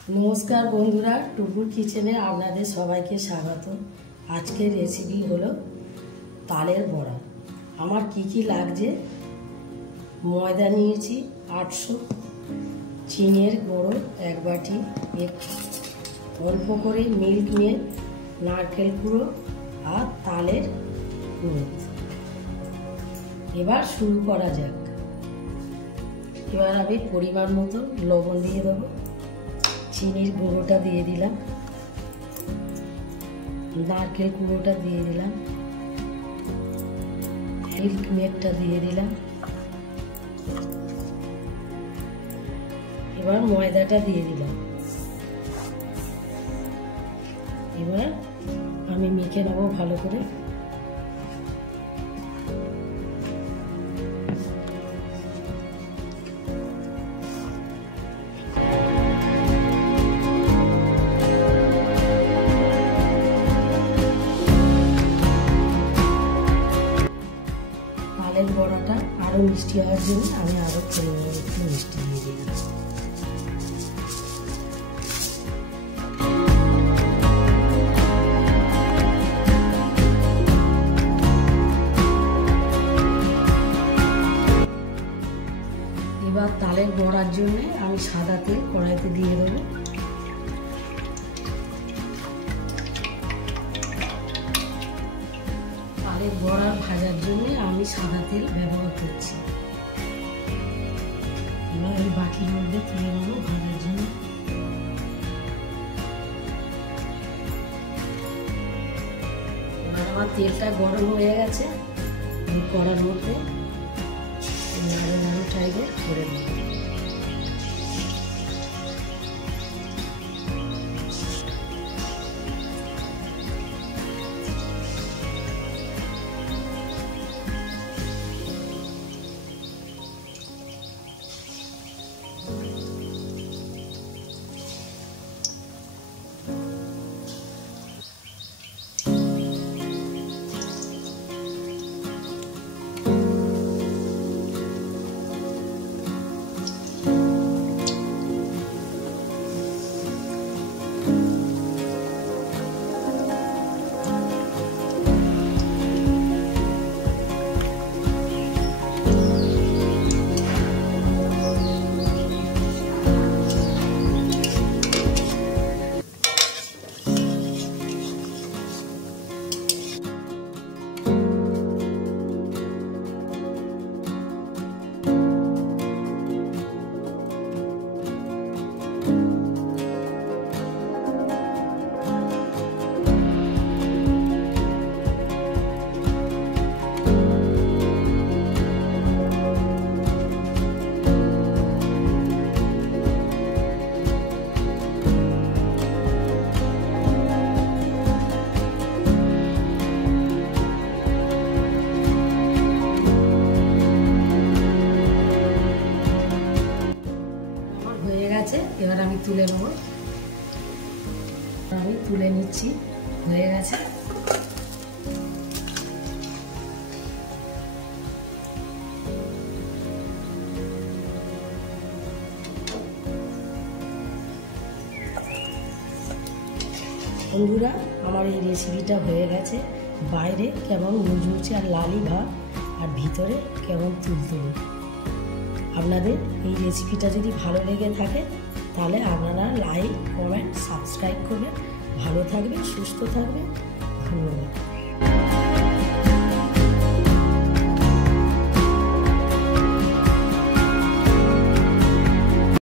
नमस्कार बंधुरा टुकुर किचेने आपनादेर सबाइके स्वागत। आजकेर रेसिपि हलो तालेर बड़ा। आमार की लागछे मयदा नियेछि 800, चिनिर गुঁড়ো 1 बाटी, अल्प करे मिल्क मेड, नारकेल गुঁড়ো और तालेर गुঁড়ো। एबार शुरू करा जाक। एबार आमि परिमाण मतो लवण दिए देब, चिनिर गुঁড়োটা দিয়ে দিলাম, নারকেল গুঁড়োটা দিয়ে দিলাম, মিল্ক মেডটা দিয়ে দিলাম। এবার ময়দাটা দিয়ে দিলাম। এবার আমি মেখে নেব ভালো করে। तालेर बड़ाटा आरो मिष्टि हওয়ার জন্য আমি আরো পরিমাণে একটু মিষ্টি দিয়ে দিলাম। এবার তালের বড়ার জন্য আমি সাদা তেল কড়াইতে দিয়ে দেব। তালের বড়া ভাজার জন্য আমি সাদা তেল ব্যবহার করছি। এবার এই বাটির মধ্যে তুলে নেব ভাজার জন্য। এবার আমার তেলটা গরম হয়ে গেছে, এই কড়ার মধ্যে নাড়ু নাড়ু টাইপের করে নেব। এবার আমি তুলে নেব। আমি তুলে নিচ্ছি, হয়ে গেছে। বন্ধুরা আমার এই রেসিপিটা হয়ে গেছে। বাইরে কেমন মুচমুচে আর লালি ভাব, আর ভিতরে কেমন তুলতুলে। আপনাদের এই রেসিপিটা যদি ভালো লেগে থাকে তাহলে আপনারা লাইক, কমেন্ট, সাবস্ক্রাইব করবেন। ভালো থাকবেন, সুস্থ থাকবেন। ধন্যবাদ।